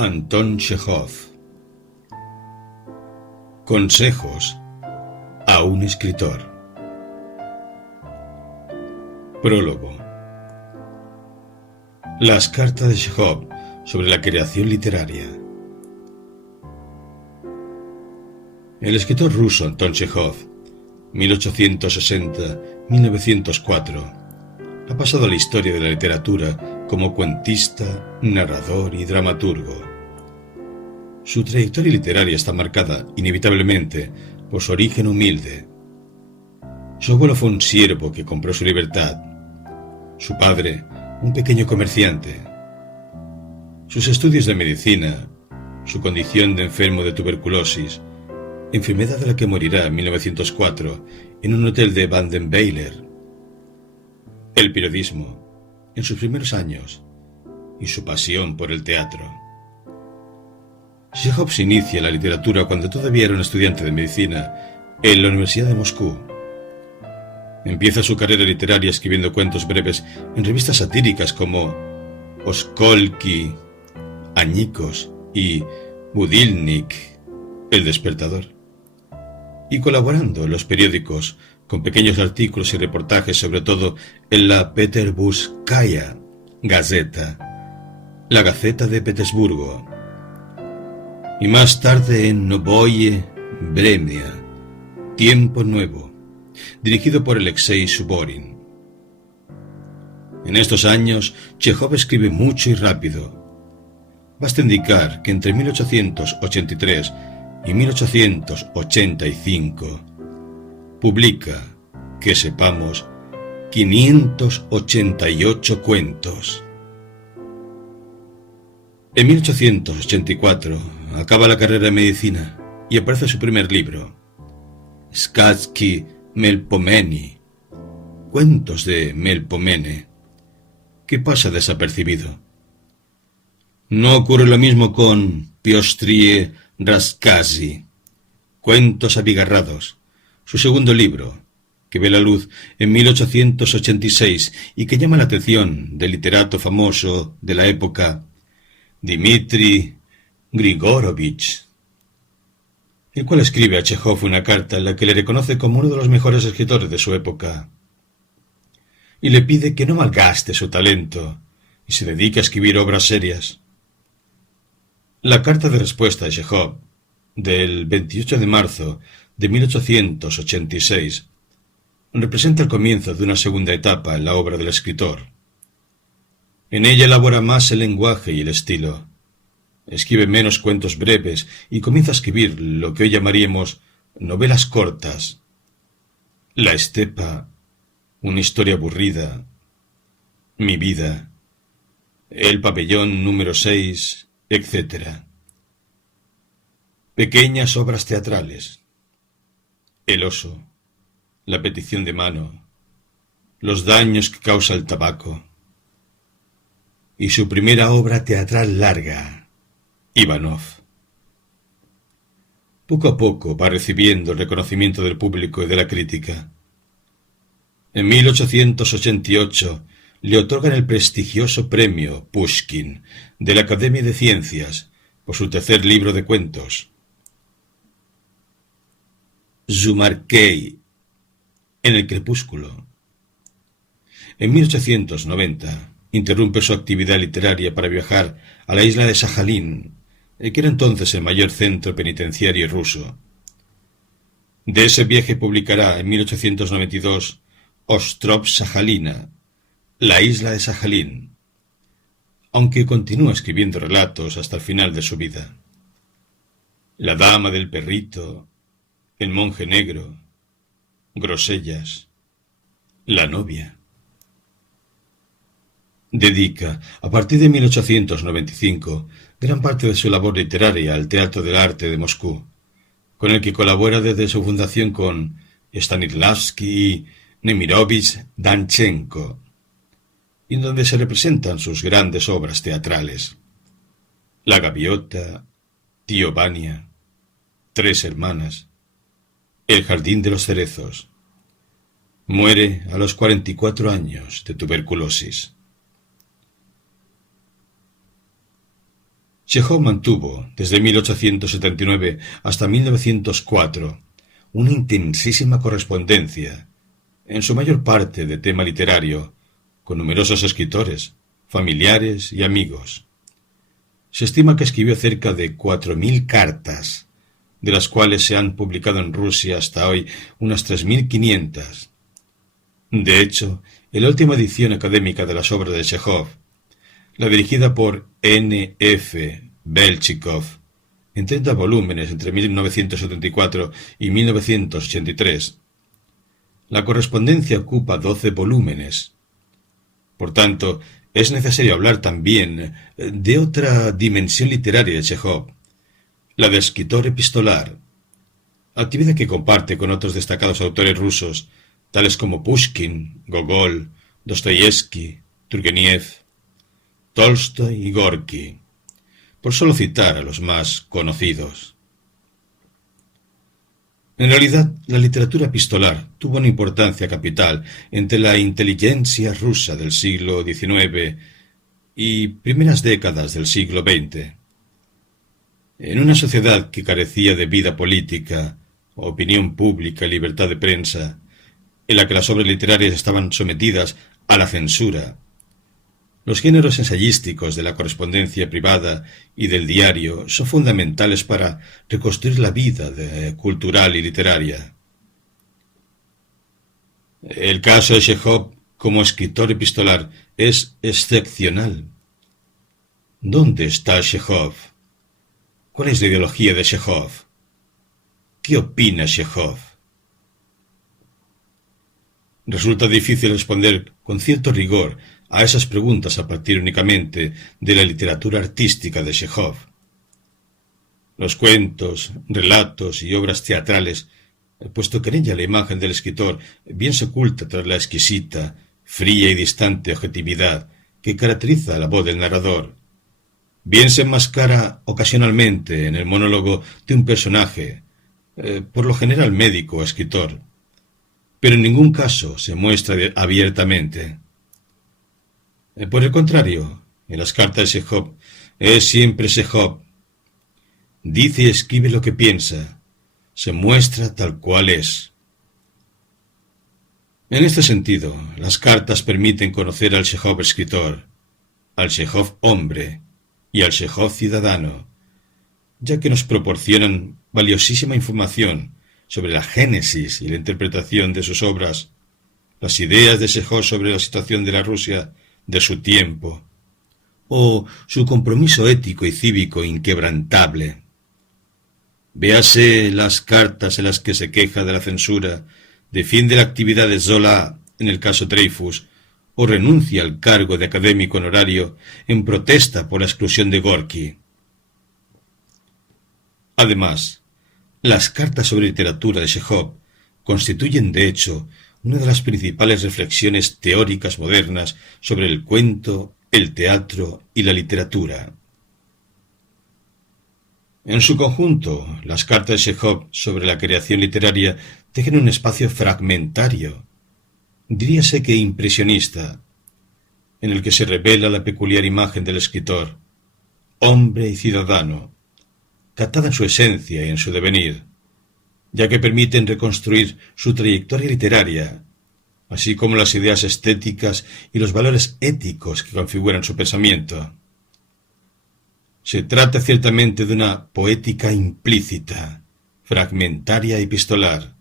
Anton Chejov. Consejos a un escritor. Prólogo. Las cartas de Chejov sobre la creación literaria. El escritor ruso Anton Chejov, 1860-1904, ha pasado a la historia de la literatura como cuentista, narrador y dramaturgo. Su trayectoria literaria está marcada, inevitablemente, por su origen humilde. Su abuelo fue un siervo que compró su libertad. Su padre, un pequeño comerciante. Sus estudios de medicina, su condición de enfermo de tuberculosis, enfermedad de la que morirá en 1904 en un hotel de Baden-Weiler. El periodismo, en sus primeros años, y su pasión por el teatro. Chejov se inicia en la literatura cuando todavía era un estudiante de medicina en la Universidad de Moscú. Empieza su carrera literaria escribiendo cuentos breves en revistas satíricas como Oskolki, Añicos y Budilnik, El Despertador, y colaborando en los periódicos con pequeños artículos y reportajes, sobre todo en la Peterburgskaya Gazeta, la Gaceta de Petersburgo, y más tarde en Novoye Vremya, Tiempo Nuevo, dirigido por Alexei Suborin. En estos años, Chejov escribe mucho y rápido. Basta indicar que entre 1883 y 1885 publica, que sepamos, 588 cuentos. En 1884 acaba la carrera de medicina y aparece su primer libro, Сказки Melpomene, Cuentos de Melpomene, que pasa desapercibido. No ocurre lo mismo con Piostrie Raskazi, Cuentos abigarrados, su segundo libro, que ve la luz en 1886 y que llama la atención del literato famoso de la época, Dmitri Grigorovich, el cual escribe a Chejov una carta en la que le reconoce como uno de los mejores escritores de su época y le pide que no malgaste su talento y se dedique a escribir obras serias. La carta de respuesta de Chejov, del 28 de marzo de 1886, representa el comienzo de una segunda etapa en la obra del escritor. En ella elabora más el lenguaje y el estilo. Escribe menos cuentos breves y comienza a escribir lo que hoy llamaríamos novelas cortas. La estepa, una historia aburrida, Mi vida, El pabellón número 6, etc. Pequeñas obras teatrales, El oso, La petición de mano, Los daños que causa el tabaco, y su primera obra teatral larga, Ivanov. Poco a poco va recibiendo el reconocimiento del público y de la crítica. En 1888 le otorgan el prestigioso premio Pushkin de la Academia de Ciencias por su tercer libro de cuentos, Zumarkei, en el crepúsculo. En 1890 interrumpe su actividad literaria para viajar a la isla de Sajalín, que era entonces el mayor centro penitenciario ruso. De ese viaje publicará en 1892 Ostrov Sajalina, la isla de Sajalín, aunque continúa escribiendo relatos hasta el final de su vida. La dama del perrito, El monje negro, Grosellas, La novia. Dedica, a partir de 1895, gran parte de su labor literaria al Teatro del Arte de Moscú, con el que colabora desde su fundación con Stanislavski y Nemirovich Danchenko, y en donde se representan sus grandes obras teatrales: La gaviota, Tío Vania, Tres hermanas, El jardín de los cerezos. Muere a los 44 años de tuberculosis. Chejov mantuvo, desde 1879 hasta 1904, una intensísima correspondencia, en su mayor parte de tema literario, con numerosos escritores, familiares y amigos. Se estima que escribió cerca de 4.000 cartas, de las cuales se han publicado en Rusia hasta hoy unas 3.500. De hecho, en la última edición académica de las obras de Chejov, la dirigida por N. F. Belchikov, en 30 volúmenes entre 1974 y 1983, la correspondencia ocupa 12 volúmenes. Por tanto, es necesario hablar también de otra dimensión literaria de Chejov, la de escritor epistolar, actividad que comparte con otros destacados autores rusos, tales como Pushkin, Gogol, Dostoyevsky, Turgeniev, Tolstoy y Gorky, por solo citar a los más conocidos. En realidad, la literatura epistolar tuvo una importancia capital entre la inteligencia rusa del siglo XIX y primeras décadas del siglo XX. En una sociedad que carecía de vida política, opinión pública y libertad de prensa, en la que las obras literarias estaban sometidas a la censura, los géneros ensayísticos de la correspondencia privada y del diario son fundamentales para reconstruir la vida cultural y literaria. El caso de Chejov como escritor epistolar es excepcional. ¿Dónde está Chejov? ¿Cuál es la ideología de Chejov? ¿Qué opina Chejov? Resulta difícil responder con cierto rigor a esas preguntas a partir únicamente de la literatura artística de Chejov. Los cuentos, relatos y obras teatrales, puesto que en ella la imagen del escritor bien se oculta tras la exquisita, fría y distante objetividad que caracteriza la voz del narrador, bien se enmascara ocasionalmente en el monólogo de un personaje, por lo general médico o escritor, pero en ningún caso se muestra abiertamente. Por el contrario, en las cartas de Chejov es siempre Chejov. Dice y escribe lo que piensa, se muestra tal cual es. En este sentido, las cartas permiten conocer al Chejov escritor, al Chejov hombre y al Chejov ciudadano, ya que nos proporcionan valiosísima información sobre la génesis y la interpretación de sus obras, las ideas de Chejov sobre la situación de la Rusia de su tiempo, o su compromiso ético y cívico inquebrantable. Véase las cartas en las que se queja de la censura, defiende la actividad de Zola en el caso Dreyfus, o renuncia al cargo de académico honorario en protesta por la exclusión de Gorky. Además, las cartas sobre literatura de Chejov constituyen, de hecho, una de las principales reflexiones teóricas modernas sobre el cuento, el teatro y la literatura. En su conjunto, las cartas de Chejov sobre la creación literaria tejen un espacio fragmentario, diríase que impresionista, en el que se revela la peculiar imagen del escritor, hombre y ciudadano, captada en su esencia y en su devenir, ya que permiten reconstruir su trayectoria literaria, así como las ideas estéticas y los valores éticos que configuran su pensamiento. Se trata ciertamente de una poética implícita, fragmentaria y epistolar,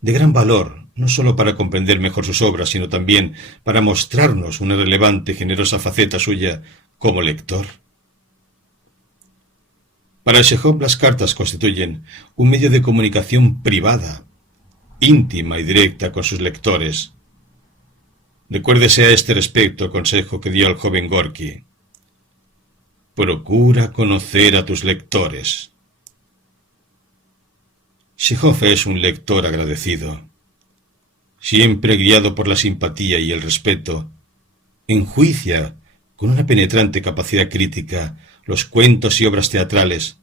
de gran valor, no sólo para comprender mejor sus obras, sino también para mostrarnos una relevante y generosa faceta suya como lector. Para Chejov las cartas constituyen un medio de comunicación privada, íntima y directa con sus lectores. Recuérdese a este respecto el consejo que dio al joven Gorky. Procura conocer a tus lectores. Chejov es un lector agradecido. Siempre guiado por la simpatía y el respeto, enjuicia con una penetrante capacidad crítica los cuentos y obras teatrales,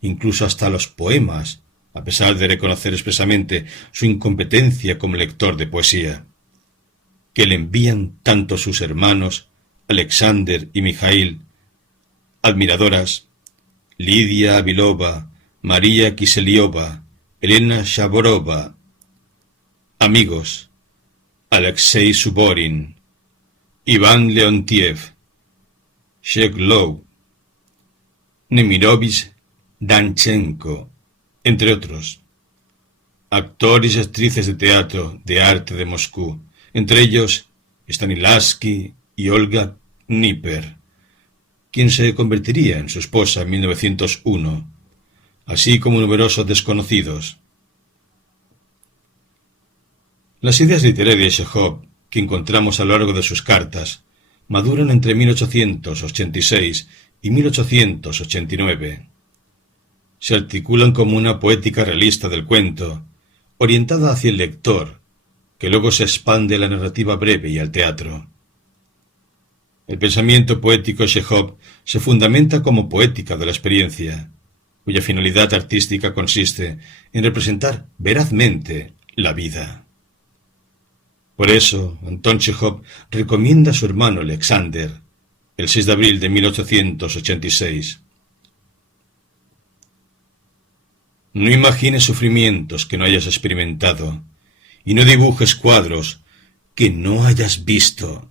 incluso hasta los poemas, a pesar de reconocer expresamente su incompetencia como lector de poesía, que le envían tanto sus hermanos, Alexander y Mijail, admiradoras, Lidia Avilova, María Kiseliova, Elena Shaborova. Amigos: Alexei Suborin, Iván Leontiev, Sheglov, Nemirovich Danchenko, entre otros. Actores y actrices de teatro de arte de Moscú, entre ellos Stanislavski y Olga Kniper, quien se convertiría en su esposa en 1901, así como numerosos desconocidos. Las ideas literarias de Chejov, que encontramos a lo largo de sus cartas, maduran entre 1886 y 1889. Se articulan como una poética realista del cuento, orientada hacia el lector, que luego se expande a la narrativa breve y al teatro. El pensamiento poético de Chejov se fundamenta como poética de la experiencia, cuya finalidad artística consiste en representar verazmente la vida. Por eso, Anton Chejov recomienda a su hermano Alexander, el 6 de abril de 1886. No imagines sufrimientos que no hayas experimentado, y no dibujes cuadros que no hayas visto.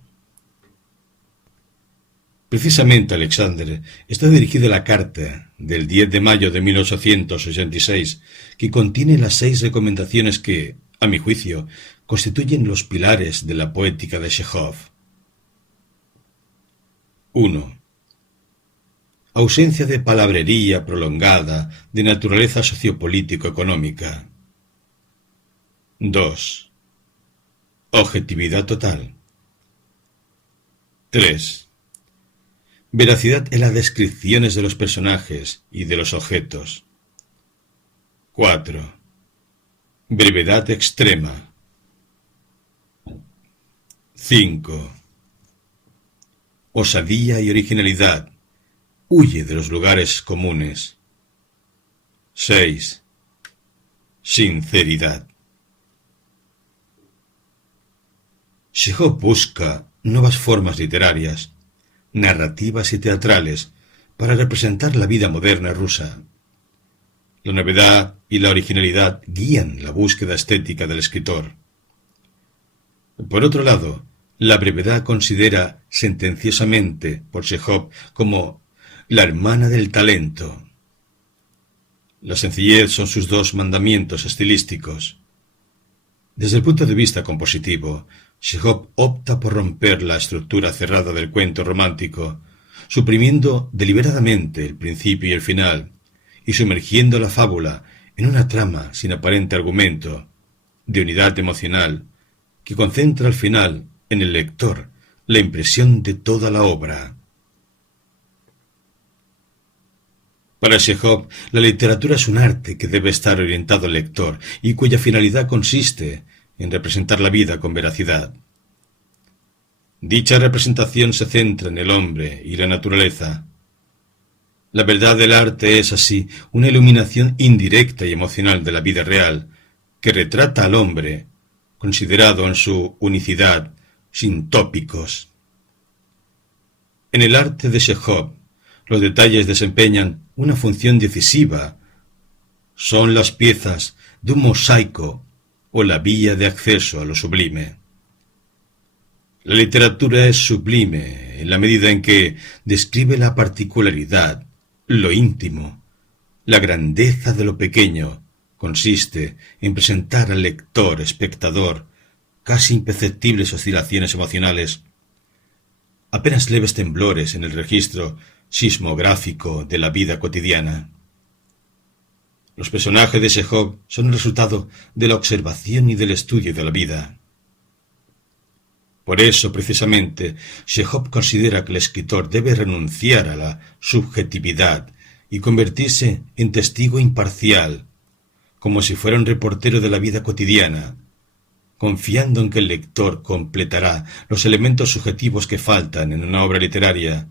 Precisamente, Alexander, está dirigida la carta del 10 de mayo de 1886, que contiene las 6 recomendaciones que, a mi juicio, constituyen los pilares de la poética de Chejov. 1. Ausencia de palabrería prolongada de naturaleza sociopolítico-económica. 2. Objetividad total. 3. Veracidad en las descripciones de los personajes y de los objetos. 4. Brevedad extrema. 5. Osadía y originalidad. Huye de los lugares comunes. 6. Sinceridad. Chejov busca nuevas formas literarias, narrativas y teatrales para representar la vida moderna rusa. La novedad y la originalidad guían la búsqueda estética del escritor. Por otro lado, la brevedad considera sentenciosamente por Chejov como la hermana del talento. La sencillez son sus 2 mandamientos estilísticos. Desde el punto de vista compositivo, Chejov opta por romper la estructura cerrada del cuento romántico, suprimiendo deliberadamente el principio y el final, y sumergiendo la fábula en una trama sin aparente argumento, de unidad emocional, que concentra al final en el lector la impresión de toda la obra. Para Chejov, la literatura es un arte que debe estar orientado al lector y cuya finalidad consiste en representar la vida con veracidad. Dicha representación se centra en el hombre y la naturaleza. La verdad del arte es así una iluminación indirecta y emocional de la vida real, que retrata al hombre, considerado en su unicidad, sin tópicos. En el arte de Chejov, los detalles desempeñan una función decisiva. Son las piezas de un mosaico o la vía de acceso a lo sublime. La literatura es sublime en la medida en que describe la particularidad, lo íntimo, la grandeza de lo pequeño. Consiste en presentar al lector, espectador, casi imperceptibles oscilaciones emocionales, apenas leves temblores en el registro sismográfico de la vida cotidiana. Los personajes de Chejov son el resultado de la observación y del estudio de la vida. Por eso, precisamente, Chejov considera que el escritor debe renunciar a la subjetividad y convertirse en testigo imparcial, como si fuera un reportero de la vida cotidiana, confiando en que el lector completará los elementos subjetivos que faltan en una obra literaria,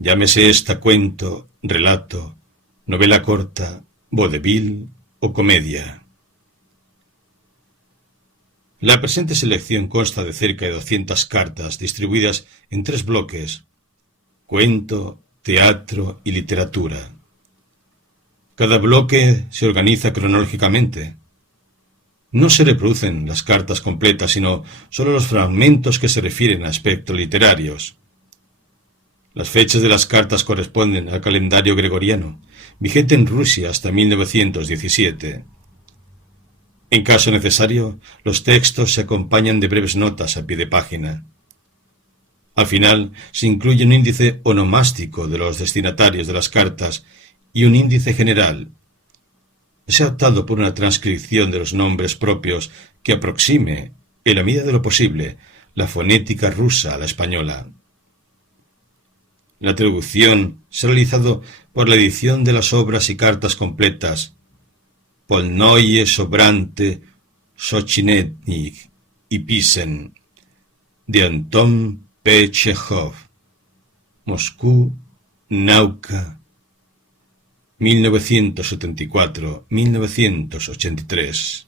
llámese esta cuento, relato, novela corta, vodevil o comedia. La presente selección consta de cerca de 200 cartas distribuidas en 3 bloques: cuento, teatro y literatura. Cada bloque se organiza cronológicamente. No se reproducen las cartas completas, sino solo los fragmentos que se refieren a aspectos literarios. Las fechas de las cartas corresponden al calendario gregoriano, vigente en Rusia hasta 1917. En caso necesario, los textos se acompañan de breves notas a pie de página. Al final, se incluye un índice onomástico de los destinatarios de las cartas y un índice general. Se ha optado por una transcripción de los nombres propios que aproxime, en la medida de lo posible, la fonética rusa a la española. La traducción se ha realizado por la edición de las obras y cartas completas Polnoye, Sobrante, Sochinetnik y Pisen, de Anton P. Chejov, Moscú, Nauka, 1974-1983.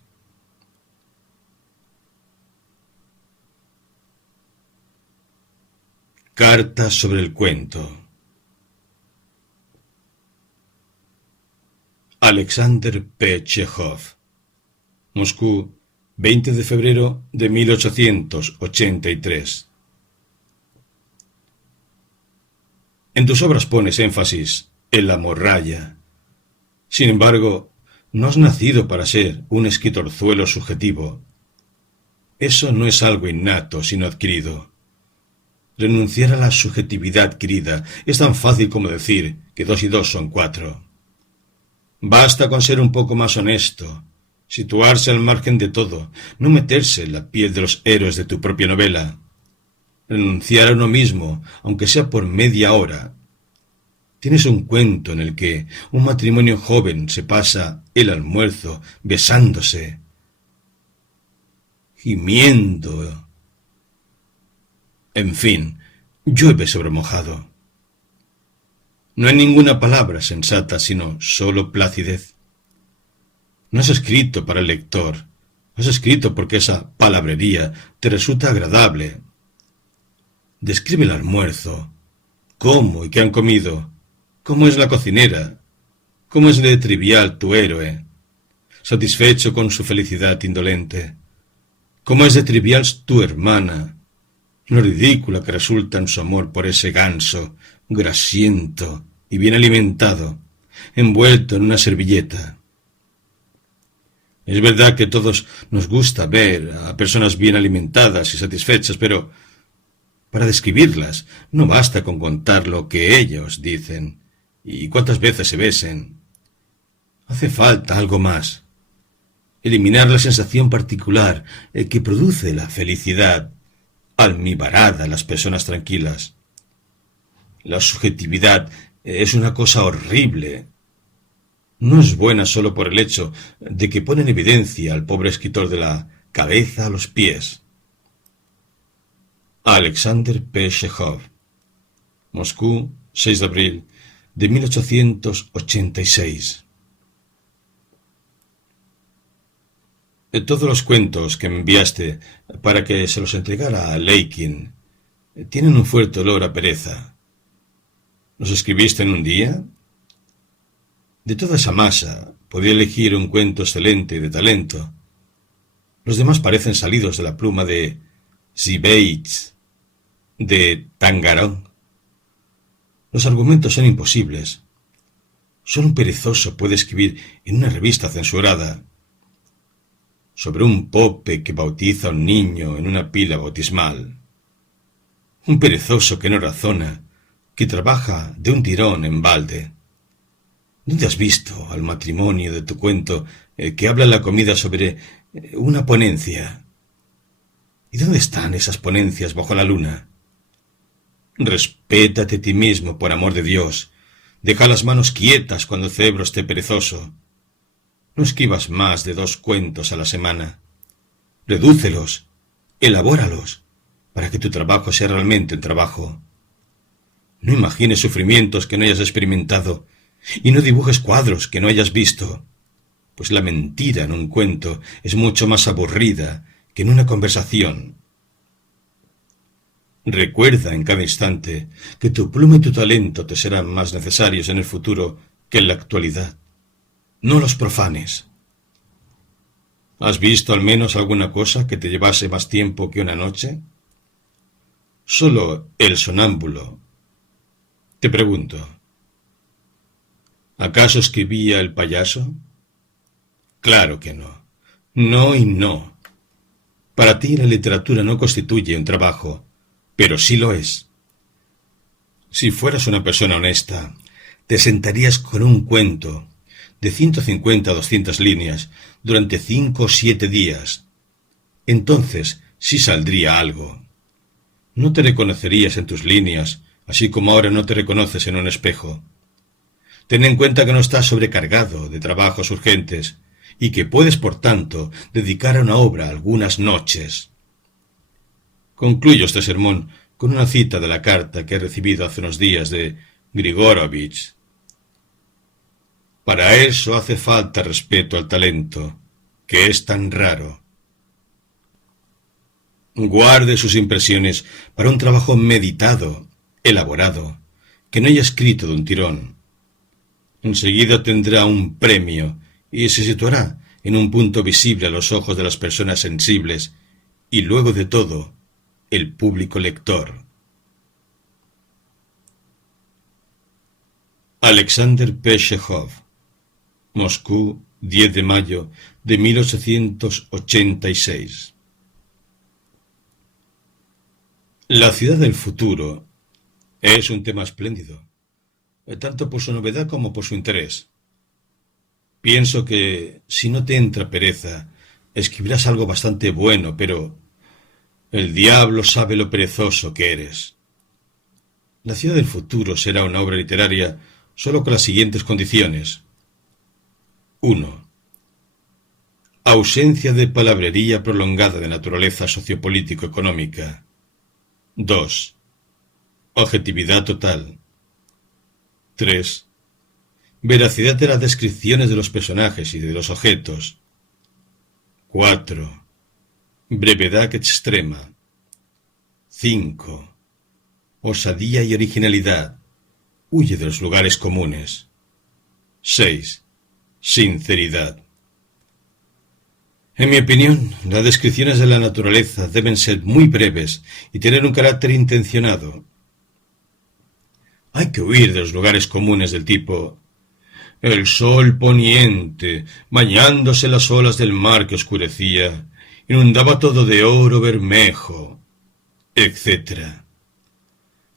Cartas sobre el cuento. Alexander P. Chejov, Moscú, 20 de febrero de 1883. En tus obras pones énfasis en la morralla. Sin embargo, no has nacido para ser un escritorzuelo subjetivo. Eso no es algo innato, sino adquirido. Renunciar a la subjetividad adquirida es tan fácil como decir que 2 y 2 son 4. Basta con ser un poco más honesto, situarse al margen de todo, no meterse en la piel de los héroes de tu propia novela. Renunciar a uno mismo, aunque sea por media hora. Tienes un cuento en el que un matrimonio joven se pasa el almuerzo besándose, gimiendo. En fin, llueve sobre mojado. No hay ninguna palabra sensata, sino solo placidez. No has escrito para el lector, has escrito porque esa palabrería te resulta agradable. Describe el almuerzo, cómo y qué han comido, cómo es la cocinera, cómo es de trivial tu héroe, satisfecho con su felicidad indolente, cómo es de trivial tu hermana, lo ridícula que resulta en su amor por ese ganso, grasiento y bien alimentado, envuelto en una servilleta. Es verdad que a todos nos gusta ver a personas bien alimentadas y satisfechas, pero para describirlas no basta con contar lo que ellos dicen y cuántas veces se besen. Hace falta algo más. Eliminar la sensación particular que produce la felicidad almibarada en las personas tranquilas. La subjetividad es una cosa horrible. No es buena solo por el hecho de que pone en evidencia al pobre escritor de la cabeza a los pies. Alexander P. Chejov, Moscú, 6 de abril de 1886. Todos los cuentos que me enviaste para que se los entregara a Leikin tienen un fuerte olor a pereza. ¿Los escribiste en un día? De toda esa masa podía elegir un cuento excelente y de talento. Los demás parecen salidos de la pluma de Zibeiz, de Tangarón. Los argumentos son imposibles. Solo un perezoso puede escribir en una revista censurada sobre un pope que bautiza a un niño en una pila bautismal. Un perezoso que no razona, que trabaja de un tirón en balde. ¿Dónde has visto al matrimonio de tu cuento que habla en la comida sobre una ponencia? ¿Y dónde están esas ponencias bajo la luna? Respétate a ti mismo, por amor de Dios. Deja las manos quietas cuando el cerebro esté perezoso. No escribas más de 2 cuentos a la semana. Redúcelos, elabóralos, para que tu trabajo sea realmente un trabajo. No imagines sufrimientos que no hayas experimentado, y no dibujes cuadros que no hayas visto, pues la mentira en un cuento es mucho más aburrida que en una conversación. Recuerda en cada instante que tu pluma y tu talento te serán más necesarios en el futuro que en la actualidad. No los profanes. ¿Has visto al menos alguna cosa que te llevase más tiempo que una noche? Solo el sonámbulo. Te pregunto, ¿acaso escribía el payaso? Claro que no. No y no. Para ti la literatura no constituye un trabajo, pero sí lo es. Si fueras una persona honesta, te sentarías con un cuento de 150 a 200 líneas durante 5 o 7 días. Entonces sí saldría algo. No te reconocerías en tus líneas, así como ahora no te reconoces en un espejo. Ten en cuenta que no estás sobrecargado de trabajos urgentes y que puedes, por tanto, dedicar a una obra algunas noches. Concluyo este sermón con una cita de la carta que he recibido hace unos días de Grigorovich. Para eso hace falta respeto al talento, que es tan raro. Guarde sus impresiones para un trabajo meditado, elaborado, que no haya escrito de un tirón. Enseguida tendrá un premio y se situará en un punto visible a los ojos de las personas sensibles y luego de todo, el público lector. Alexander P. Chejov, Moscú, 10 de mayo de 1886. La ciudad del futuro es un tema espléndido, tanto por su novedad como por su interés. Pienso que, si no te entra pereza, escribirás algo bastante bueno, pero el diablo sabe lo perezoso que eres. La ciudad del futuro será una obra literaria solo con las siguientes condiciones. 1. Ausencia de palabrería prolongada de naturaleza sociopolítico-económica. 2. Objetividad total. 3. Veracidad de las descripciones de los personajes y de los objetos. 4. Brevedad extrema. 5. Osadía y originalidad. Huye de los lugares comunes. 6. Sinceridad. En mi opinión, las descripciones de la naturaleza deben ser muy breves y tener un carácter intencionado. Hay que huir de los lugares comunes del tipo el sol poniente, bañándose en las olas del mar que oscurecía, inundaba todo de oro bermejo, etc.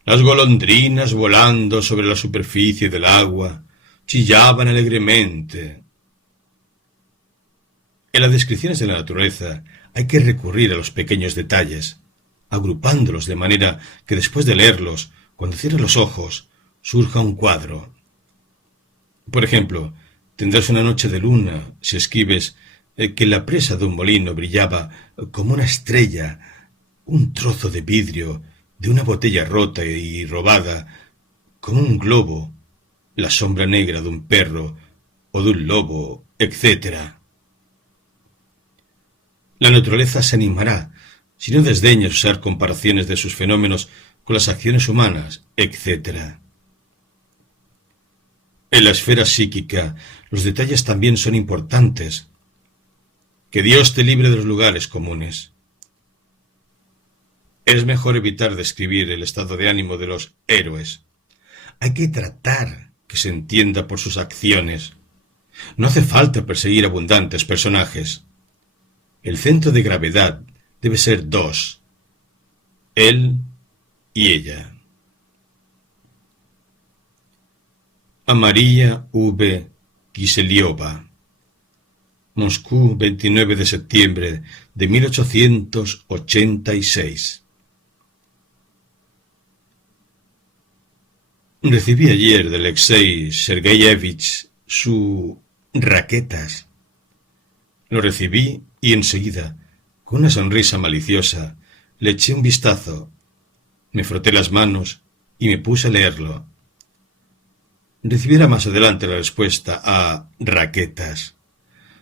Las golondrinas volando sobre la superficie del agua chillaban alegremente. En las descripciones de la naturaleza hay que recurrir a los pequeños detalles, agrupándolos de manera que después de leerlos, cuando cierres los ojos, surja un cuadro. Por ejemplo, tendrás una noche de luna si escribes que la presa de un molino brillaba como una estrella, un trozo de vidrio de una botella rota y robada, como un globo, la sombra negra de un perro o de un lobo, etc. La naturaleza se animará si no desdeñas usar comparaciones de sus fenómenos con las acciones humanas, etc. En la esfera psíquica, los detalles también son importantes. Que Dios te libre de los lugares comunes. Es mejor evitar describir el estado de ánimo de los héroes. Hay que tratar que se entienda por sus acciones. No hace falta perseguir abundantes personajes. El centro de gravedad debe ser 2. Él y ella. A María V. Kiseliova, Moscú, 29 de septiembre de 1886. Recibí ayer de Alexei Sergeyevich su Raquetas. Lo recibí y enseguida, con una sonrisa maliciosa, le eché un vistazo, me froté las manos y me puse a leerlo. Recibiera más adelante la respuesta a Raquetas.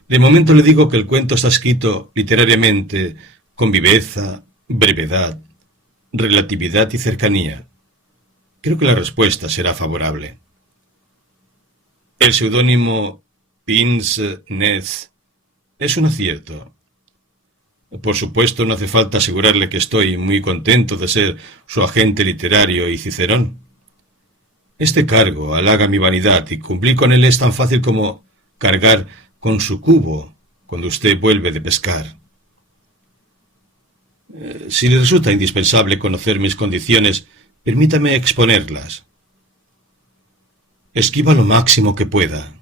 De momento le digo que el cuento está escrito literariamente con viveza, brevedad, relatividad y cercanía. Creo que la respuesta será favorable. El seudónimo Pince-Nez es un acierto. Por supuesto, no hace falta asegurarle que estoy muy contento de ser su agente literario y Cicerón. Este cargo halaga mi vanidad y cumplir con él es tan fácil como cargar con su cubo cuando usted vuelve de pescar. Si le resulta indispensable conocer mis condiciones, permítame exponerlas. Escriba lo máximo que pueda.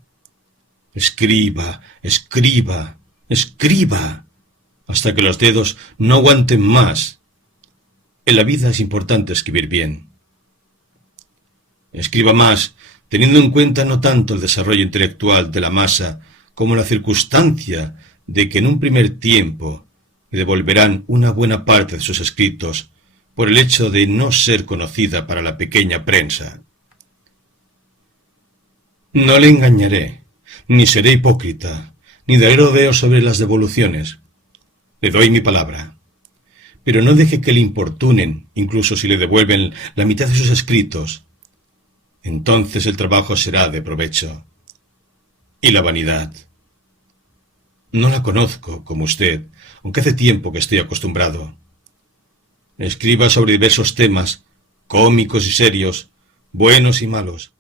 Escriba, escriba, escriba, hasta que los dedos no aguanten más. En la vida es importante escribir bien. Escriba más, teniendo en cuenta no tanto el desarrollo intelectual de la masa como la circunstancia de que en un primer tiempo le devolverán una buena parte de sus escritos por el hecho de no ser conocida para la pequeña prensa. No le engañaré, ni seré hipócrita, ni daré rodeos sobre las devoluciones. Le doy mi palabra. Pero no deje que le importunen, incluso si le devuelven la mitad de sus escritos. Entonces el trabajo será de provecho. Y la vanidad. No la conozco, como usted, aunque hace tiempo que estoy acostumbrado. Escriba sobre diversos temas, cómicos y serios, buenos y malos.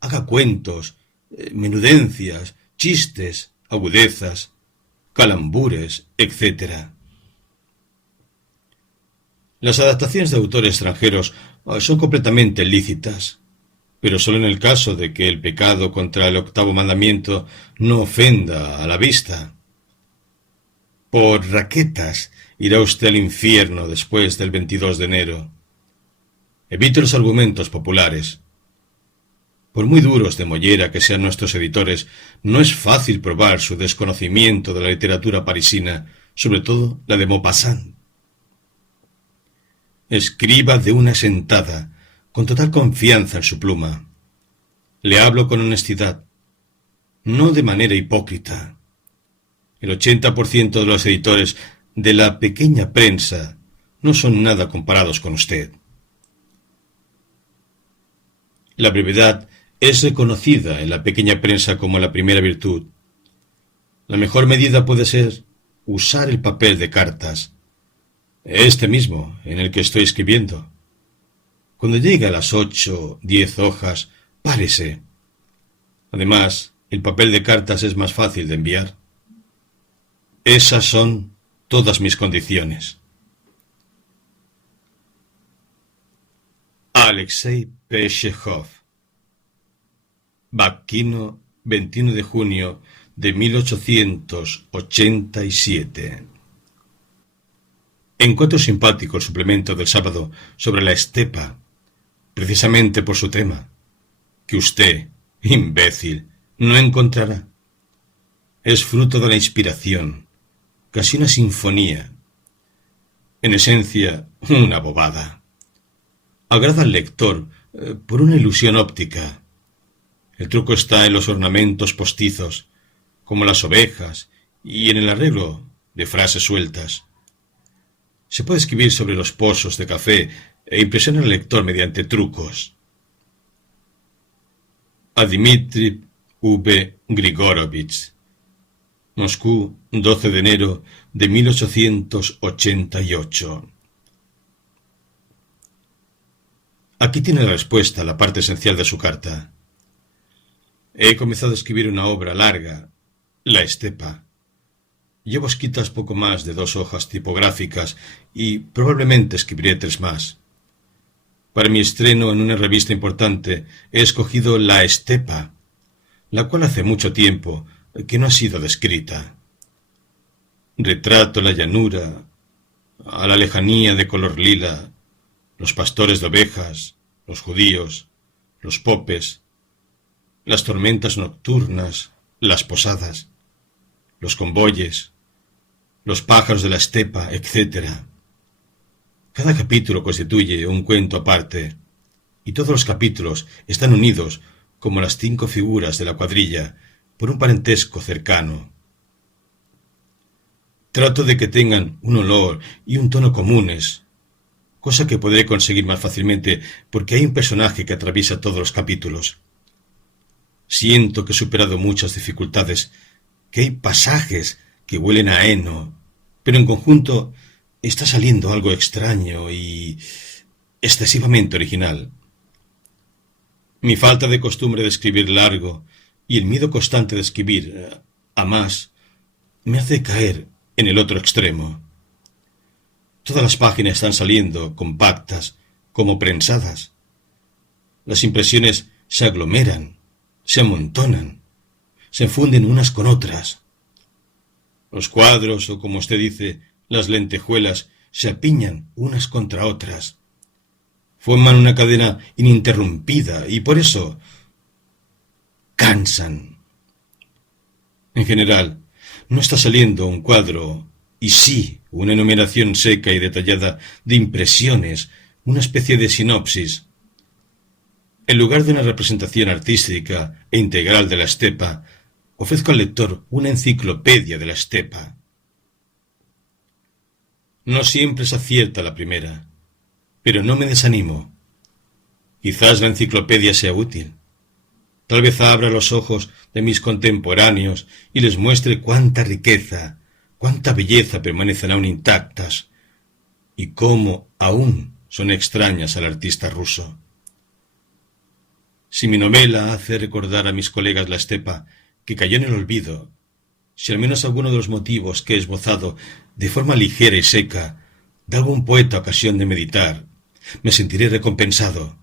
Haga cuentos, menudencias, chistes, agudezas, calambures, etc. Las adaptaciones de autores extranjeros son completamente lícitas, pero solo en el caso de que el pecado contra el 8º mandamiento no ofenda a la vista. Por raquetas irá usted al infierno después del 22 de enero. Evite los argumentos populares. Por muy duros de mollera que sean nuestros editores, no es fácil probar su desconocimiento de la literatura parisina, sobre todo la de Maupassant. Escriba de una sentada, con total confianza en su pluma. Le hablo con honestidad, no de manera hipócrita. El 80% de los editores de la pequeña prensa no son nada comparados con usted. La brevedad es reconocida en la pequeña prensa como la primera virtud. La mejor medida puede ser usar el papel de cartas, este mismo en el que estoy escribiendo. Cuando llegue a las 8, 10 hojas, párese. Además, el papel de cartas es más fácil de enviar. Esas son todas mis condiciones. Alexei Peshechov. Bakino, 21 de junio de 1887. Encuentro simpático el suplemento del sábado sobre la estepa, precisamente por su tema, que usted, imbécil, no encontrará. Es fruto de la inspiración, casi una sinfonía. En esencia, una bobada. Agrada al lector por una ilusión óptica. El truco está en los ornamentos postizos, como las ovejas, y en el arreglo de frases sueltas. Se puede escribir sobre los pozos de café e impresionar al lector mediante trucos. A Dmitri V. Grigorovich. Moscú, 12 de enero de 1888. Aquí tiene la respuesta a la parte esencial de su carta. He comenzado a escribir una obra larga, La estepa. Llevo escritas poco más de 2 hojas tipográficas y probablemente escribiré 3 más. Para mi estreno en una revista importante he escogido La estepa, la cual hace mucho tiempo que no ha sido descrita. Retrato la llanura, a la lejanía de color lila, los pastores de ovejas, los judíos, los popes, las tormentas nocturnas, las posadas, los convoyes, los pájaros de la estepa, etc. Cada capítulo constituye un cuento aparte, y todos los capítulos están unidos, como las 5 figuras de la cuadrilla, por un parentesco cercano. Trato de que tengan un olor y un tono comunes, cosa que podré conseguir más fácilmente porque hay un personaje que atraviesa todos los capítulos. Siento que he superado muchas dificultades, que hay pasajes que huelen a heno, pero en conjunto está saliendo algo extraño y excesivamente original. Mi falta de costumbre de escribir largo y el miedo constante de escribir a más me hace caer en el otro extremo. Todas las páginas están saliendo compactas, como prensadas. Las impresiones se aglomeran, se amontonan, se funden unas con otras. Los cuadros, o como usted dice, las lentejuelas, se apiñan unas contra otras. Forman una cadena ininterrumpida y por eso cansan. En general, no está saliendo un cuadro, y sí una enumeración seca y detallada de impresiones, una especie de sinopsis. En lugar de una representación artística e integral de la estepa, ofrezco al lector una enciclopedia de la estepa. No siempre se acierta la primera, pero no me desanimo. Quizás la enciclopedia sea útil. Tal vez abra los ojos de mis contemporáneos y les muestre cuánta riqueza, cuánta belleza permanecen aún intactas y cómo aún son extrañas al artista ruso. Si mi novela hace recordar a mis colegas la estepa que cayó en el olvido, si al menos alguno de los motivos que he esbozado de forma ligera y seca da a algún poeta ocasión de meditar, me sentiré recompensado.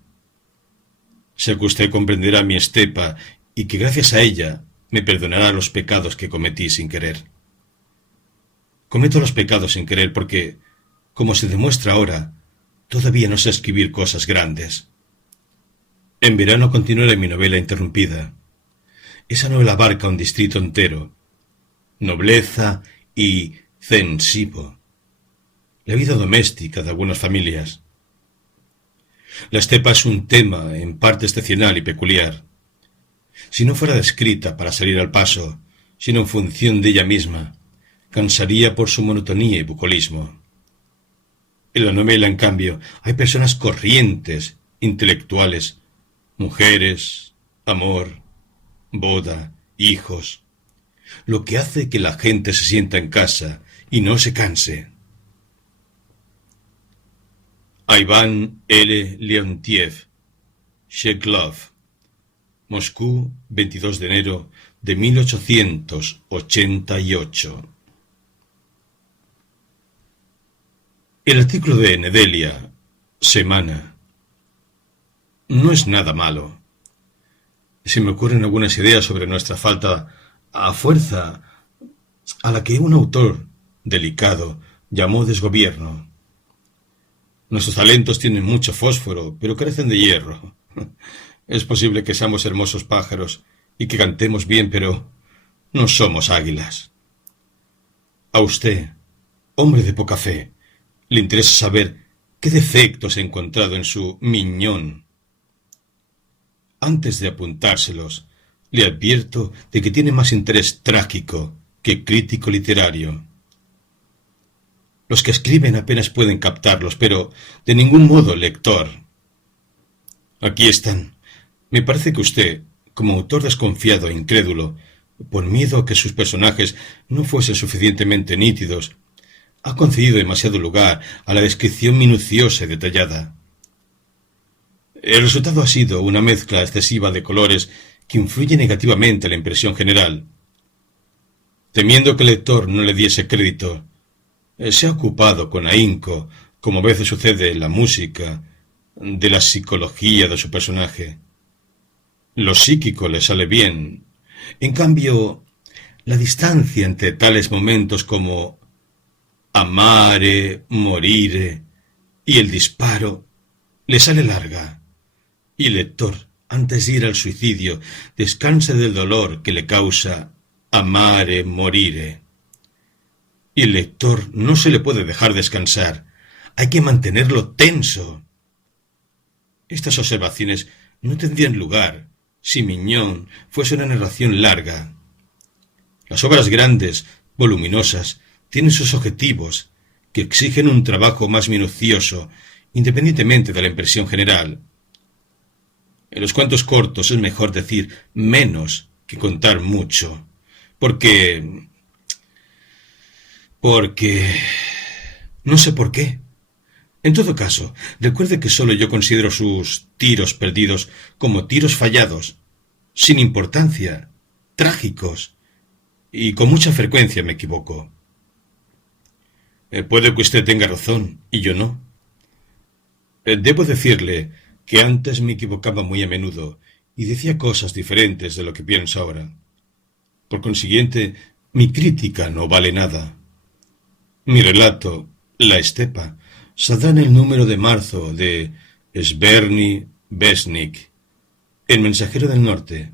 Sé que usted comprenderá mi estepa y que gracias a ella me perdonará los pecados que cometí sin querer. Cometo los pecados sin querer porque, como se demuestra ahora, todavía no sé escribir cosas grandes. En verano continuaré mi novela interrumpida. Esa novela abarca un distrito entero. Nobleza y censivo. La vida doméstica de algunas familias. La estepa es un tema en parte excepcional y peculiar. Si no fuera descrita para salir al paso, sino en función de ella misma, cansaría por su monotonía y bucolismo. En la novela, en cambio, hay personas corrientes, intelectuales, mujeres, amor, boda, hijos, lo que hace que la gente se sienta en casa y no se canse. Iván L. Leontiev, Chekhov, Moscú, 22 de enero de 1888. El artículo de Nedelia, Semana, no es nada malo. Se me ocurren algunas ideas sobre nuestra falta a fuerza, a la que un autor delicado llamó desgobierno. Nuestros talentos tienen mucho fósforo, pero carecen de hierro. Es posible que seamos hermosos pájaros y que cantemos bien, pero no somos águilas. A usted, hombre de poca fe, le interesa saber qué defectos he encontrado en su Miñón. Antes de apuntárselos, le advierto de que tiene más interés trágico que crítico literario. Los que escriben apenas pueden captarlos, pero de ningún modo lector. Aquí están. Me parece que usted, como autor desconfiado e incrédulo, por miedo a que sus personajes no fuesen suficientemente nítidos, ha concedido demasiado lugar a la descripción minuciosa y detallada. El resultado ha sido una mezcla excesiva de colores que influye negativamente en la impresión general. Temiendo que el lector no le diese crédito, se ha ocupado con ahínco, como a veces sucede en la música, de la psicología de su personaje. Lo psíquico le sale bien. En cambio, la distancia entre tales momentos como amare, morire y el disparo le sale larga, y el lector, antes de ir al suicidio, descansa del dolor que le causa amare, morire. Y el lector no se le puede dejar descansar, hay que mantenerlo tenso. Estas observaciones no tendrían lugar si Miñón fuese una narración larga. Las obras grandes, voluminosas, tienen sus objetivos, que exigen un trabajo más minucioso, independientemente de la impresión general. En los cuentos cortos es mejor decir menos que contar mucho, porque... no sé por qué. En todo caso, recuerde que solo yo considero sus tiros perdidos como tiros fallados, sin importancia, trágicos, y con mucha frecuencia me equivoco. Puede que usted tenga razón, y yo no. Debo decirle que antes me equivocaba muy a menudo, y decía cosas diferentes de lo que pienso ahora. Por consiguiente, mi crítica no vale nada. Mi relato, La estepa, saldrá en el número de marzo de Sverny Vesnik, El mensajero del norte.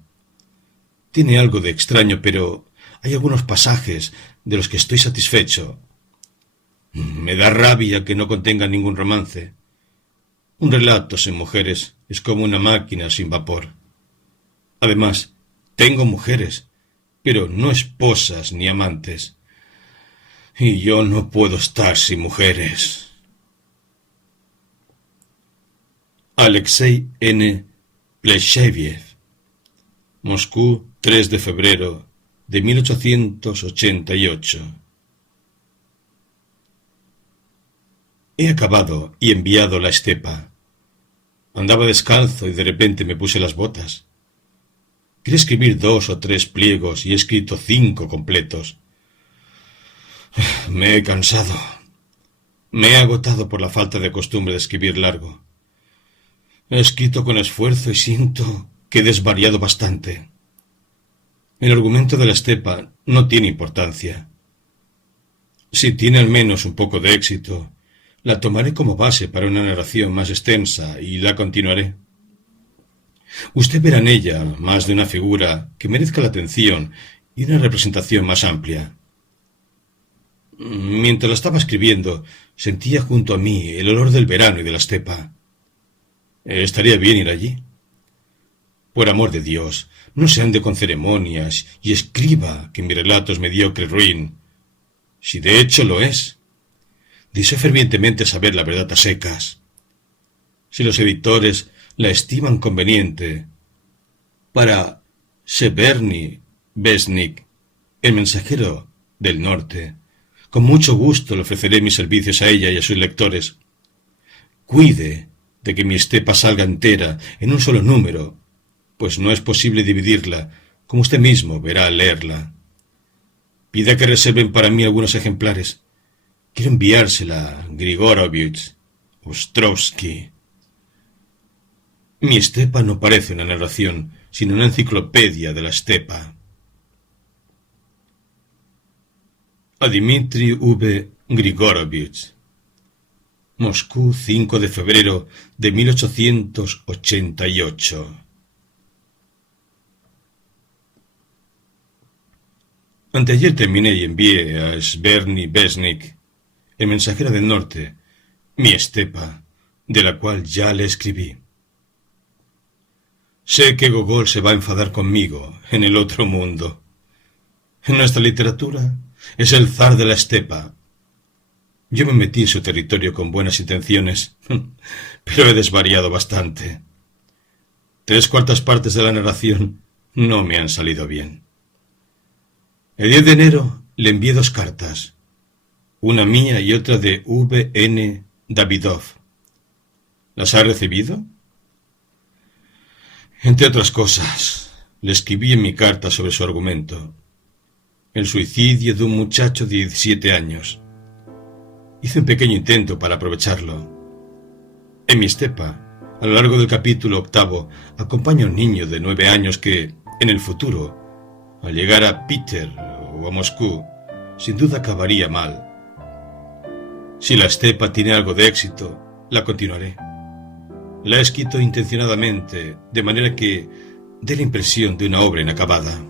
Tiene algo de extraño, pero hay algunos pasajes de los que estoy satisfecho. Me da rabia que no contenga ningún romance. Un relato sin mujeres es como una máquina sin vapor. Además, tengo mujeres, pero no esposas ni amantes. Y yo no puedo estar sin mujeres. Alexei N. Plesheviev, Moscú, 3 de febrero de 1888. He acabado y enviado La estepa. Andaba descalzo y de repente me puse las botas. Quería escribir 2 o 3 pliegos y he escrito 5 completos. Me he cansado. Me he agotado por la falta de costumbre de escribir largo. He escrito con esfuerzo y siento que he desvariado bastante. El argumento de La estepa no tiene importancia. Si tiene al menos un poco de éxito, la tomaré como base para una narración más extensa y la continuaré. Usted verá en ella más de una figura que merezca la atención y una representación más amplia. Mientras la estaba escribiendo, sentía junto a mí el olor del verano y de la estepa. ¿Estaría bien ir allí? Por amor de Dios, no se ande con ceremonias y escriba que mi relato es mediocre ruin, si de hecho lo es. Deseo fervientemente saber la verdad a secas. Si los editores la estiman conveniente, para Sverny Vesnik, el mensajero del norte, con mucho gusto le ofreceré mis servicios a ella y a sus lectores. Cuide de que mi estepa salga entera en un solo número, pues no es posible dividirla, como usted mismo verá al leerla. Pida que reserven para mí algunos ejemplares. Quiero enviársela a Grigorovich Ostrovsky. Mi estepa no parece una narración, sino una enciclopedia de la estepa. A Dmitri V. Grigorovich. Moscú, 5 de febrero de 1888. Anteayer terminé y envié a Sverny Vesnik, el mensajero del norte, mi estepa, de la cual ya le escribí. Sé que Gogol se va a enfadar conmigo en el otro mundo. En nuestra literatura es el zar de la estepa. Yo me metí en su territorio con buenas intenciones, pero he desvariado bastante. 3/4 partes de la narración no me han salido bien. El 10 de enero le envié 2 cartas, una mía y otra de V. N. Davidov. ¿Las ha recibido? Entre otras cosas, le escribí en mi carta sobre su argumento, el suicidio de un muchacho de 17 años. Hice un pequeño intento para aprovecharlo. En mi estepa, a lo largo del capítulo 8, acompaña a un niño de 9 años que, en el futuro, al llegar a Peter o a Moscú, sin duda acabaría mal. Si la estepa tiene algo de éxito, la continuaré. La he escrito intencionadamente, de manera que dé la impresión de una obra inacabada.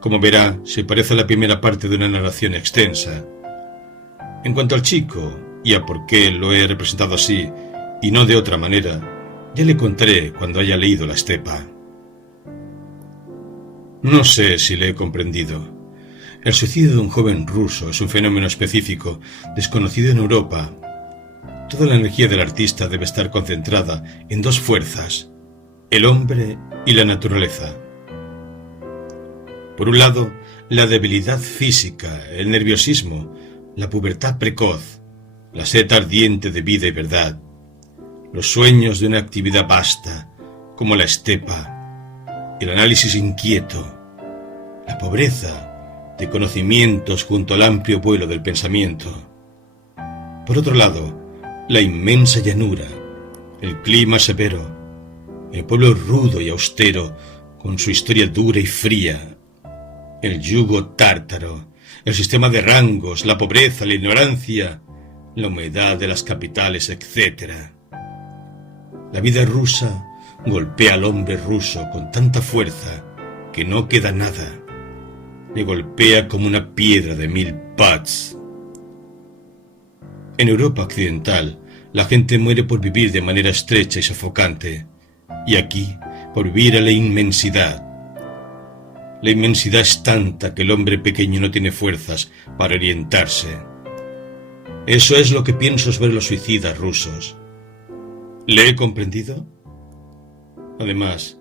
Como verá, se parece a la primera parte de una narración extensa. En cuanto al chico, y a por qué lo he representado así, y no de otra manera, ya le contaré cuando haya leído La estepa. No sé si le he comprendido. El suicidio de un joven ruso es un fenómeno específico, desconocido en Europa. Toda la energía del artista debe estar concentrada en 2 fuerzas, El hombre y la naturaleza. Por un lado, la debilidad física, el nerviosismo, la pubertad precoz, la sed ardiente de vida y verdad, los sueños de una actividad vasta, como la estepa, el análisis inquieto, la pobreza de conocimientos junto al amplio vuelo del pensamiento. Por otro lado, la inmensa llanura, el clima severo, el pueblo rudo y austero, con su historia dura y fría, el yugo tártaro, el sistema de rangos, la pobreza, la ignorancia, la humedad de las capitales, etc. La vida rusa golpea al hombre ruso con tanta fuerza que no queda nada. Le golpea como una piedra de 1000 pads. En Europa occidental, la gente muere por vivir de manera estrecha y sofocante, y aquí, por vivir a la inmensidad. La inmensidad es tanta que el hombre pequeño no tiene fuerzas para orientarse. Eso es lo que pienso sobre los suicidas rusos. ¿Le he comprendido? Además,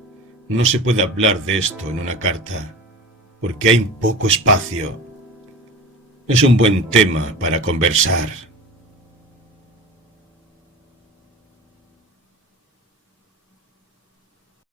no se puede hablar de esto en una carta, porque hay poco espacio. Es un buen tema para conversar.